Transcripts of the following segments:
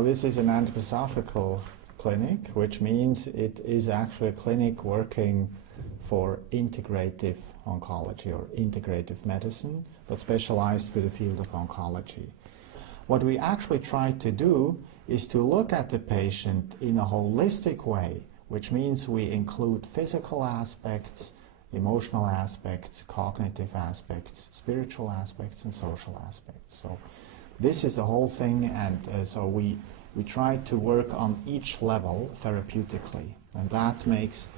This is an anthroposophical clinic, which means it is actually a clinic working for integrative oncology or integrative medicine, but specialized for the field of oncology. What we actually try to do is to look at the patient in a holistic way, which means we include physical aspects, emotional aspects, cognitive aspects, spiritual aspects, and social aspects. So this is the whole thing, and so we try to work on each level therapeutically, and that makes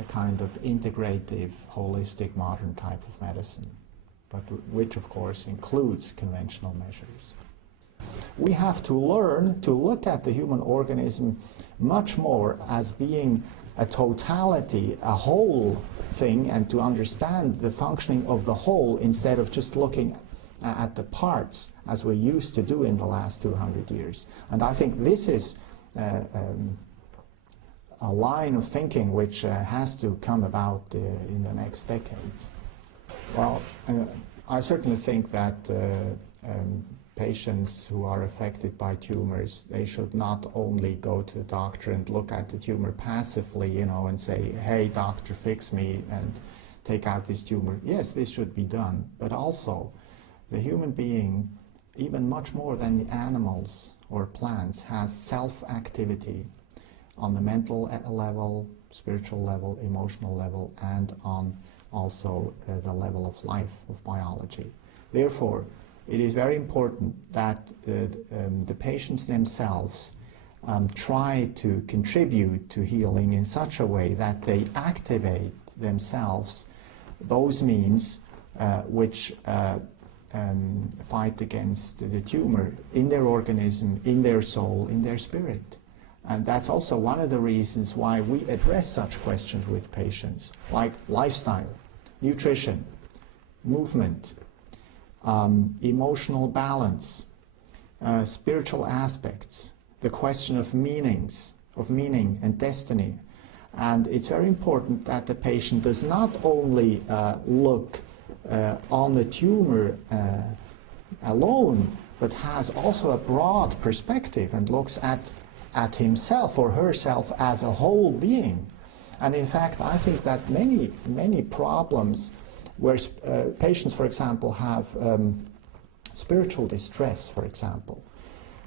a kind of integrative, holistic, modern type of medicine, but which of course includes conventional measures. We have to learn to look at the human organism much more as being a totality, a whole thing, and to understand the functioning of the whole instead of just looking at the parts as we used to do in the last 200 years. And I think this is a line of thinking which has to come about in the next decades. Well, I certainly think that patients who are affected by tumors, they should not only go to the doctor and look at the tumor passively, you know, and say, hey, doctor, fix me and take out this tumor. Yes, this should be done, but also the human being, even much more than the animals or plants, has self-activity on the mental level, spiritual level, emotional level, and on also the level of life, of biology. Therefore, it is very important that the patients themselves try to contribute to healing in such a way that they activate themselves those means which fight against the tumor in their organism, in their soul, in their spirit. And that's also one of the reasons why we address such questions with patients, like lifestyle, nutrition, movement, emotional balance, spiritual aspects, the question of meaning and destiny. And it's very important that the patient does not only look on the tumor alone, but has also a broad perspective and looks at himself or herself as a whole being. And in fact, I think that many problems where patients, for example, have spiritual distress, for example,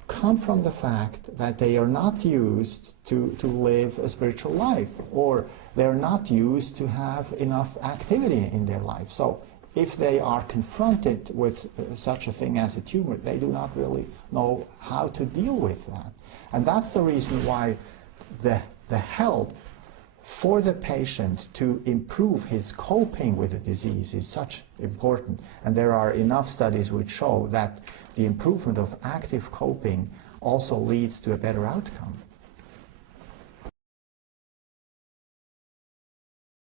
come from the fact that they are not used to live a spiritual life, or they're not used to have enough activity in their life. So if they are confronted with such a thing as a tumor, they do not really know how to deal with that. And that's the reason why the help for the patient to improve his coping with the disease is such important. And there are enough studies which show that the improvement of active coping also leads to a better outcome.